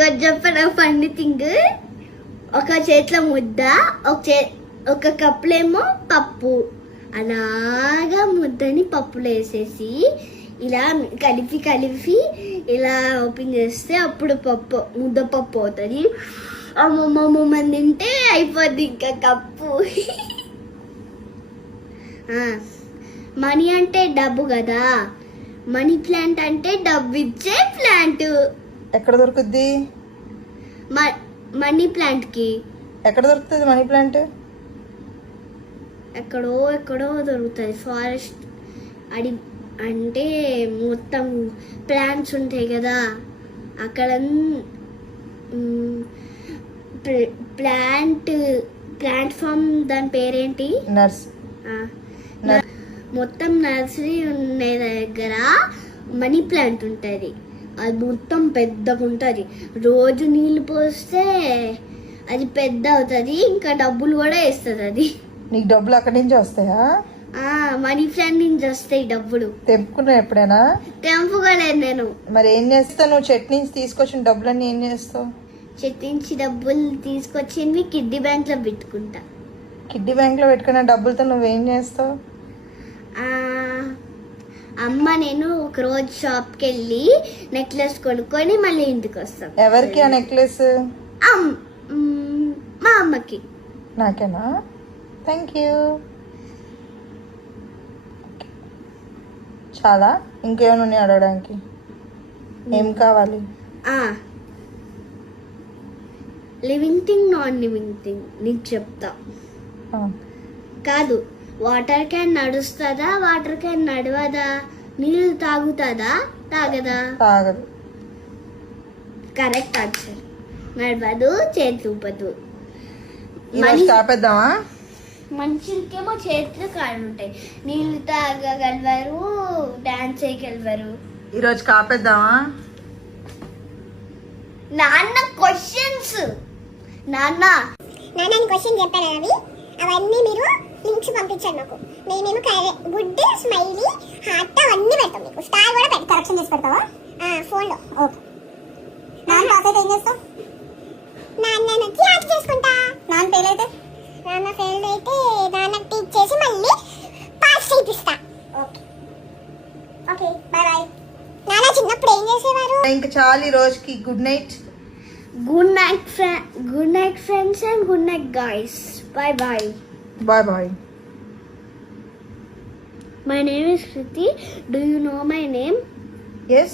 చెప్పిన funny thing, ఒక చేతిలో ముద్ద, ఒక కప్పులేమో పప్పు. అలాగా ముద్దని పప్పులో వేసేసి ఇలా కలిపి ఇలా ఓపెన్ చేస్తే అప్పుడు ముద్దపప్పు అవుతుంది. అమ్మమ్మ తింటే అయిపోద్ది ఇంకా కప్పు. మనీ అంటే డబ్బు కదా, మనీ ప్లాంట్ అంటే డబ్బు ఇచ్చే ప్లాంట్. ఎక్కడ దొరుకుద్ది మనీ ప్లాంట్ కి? ఎక్కడ దొరుకుతుంది మనీ ప్లాంట్? ఎక్కడో దొరుకుతుంది. ఫారెస్ట్ అడి అంటే మొత్తం ప్లాంట్స్ ఉంటాయి కదా అక్కడ. ప్లాంట్ ఫామ్, దాని పేరేంటి? మొత్తం నర్సరీ ఉన్న దగ్గర మనీ ప్లాంట్ ఉంటుంది. అది మొత్తం పెద్దగా ఉంటుంది. రోజు నీళ్ళు పోస్తే అది పెద్ద అవుతుంది, ఇంకా డబ్బులు కూడా వేస్తుంది అది. నీకు డబ్బులు అక్కడి నుంచి వస్తాయా? మనీ ప్లాంట్ నుంచి వస్తాయి డబ్బులు. తెంపుకున్నావు ఎప్పుడైనా? తెంపుకోలేదు నేను. మరి ఏం చేస్తావు నువ్వు? చెట్టు నుంచి తీసుకొచ్చిన డబ్బులన్నీ ఏం చేస్తావు? చెట్టు నుంచి డబ్బులు తీసుకొచ్చింది కిడ్డీ బ్యాంక్ లో పెట్టుకుంటా. కిడ్డీ బ్యాంక్ లో పెట్టుకున్న డబ్బులతో నువ్వేం చేస్తావు? అమ్మ నేను ఒక రోజు షాప్కి వెళ్ళి నెక్లెస్ కొనుక్కొని మళ్ళీ ఇంటికి వస్తాం. ఎవరికి ఆ నెక్లెస్? మా అమ్మకి. నాకేనా? Thank you. చాలా ఇంకేమైనా ఉన్నాయి అడగడానికి? ఏం కావాలి? Living thing, non living thing నీకు చెప్తా. కాదు, వాటర్ క్యాన్ నడుస్తుందా, వాటర్ క్యాన్ నడవదా? నీళ్ళు తాగుతుందా, తాగదా? తాగదు. Correct answer. నడవదు, చేతులు ఊపదు. ఆపేద్దామా? మనుషులకేమో చేతులు కాళ్ళు ఉంటాయి, నీళ్ళు తాగగలరు, డాన్స్ చేయగలరు. ఈరోజు కాపేద్దామా? నాన్న క్వశ్చన్స్. నాన్న క్వశ్చన్ చెప్పాను అవి, అవన్నీ మీరు లింక్స్ పంపించండి నాకు. నేనేమో గుడ్ స్మైలీ హార్ట్ అవన్నీ పెడతాం, మీకు స్టార్ కూడా పెట్టి కరెక్షన్ చేసి పెడతావా ఫోన్లో? ఓకే. నాన్న పాస్ అయితే ఏం చేస్తావు? నాన్న వచ్చి హార్ట్ చేసుకుంటా. నాన్న ఫెయిల్ అయితే? నాన్న ఫెయిల్ అయితే నాన్నకి టీచ్ చేసి మళ్ళీ పాస్ చేపిస్తా. Okay okay, bye bye. నాన్న చిన్నప్పుడు ఏం చేసేవారు? ఇంకా చాలు ఈ రోజుకి. Good night. Good night friends and good night guys. Bye bye. Bye bye. My name is Kriti. Do you know my name? Yes.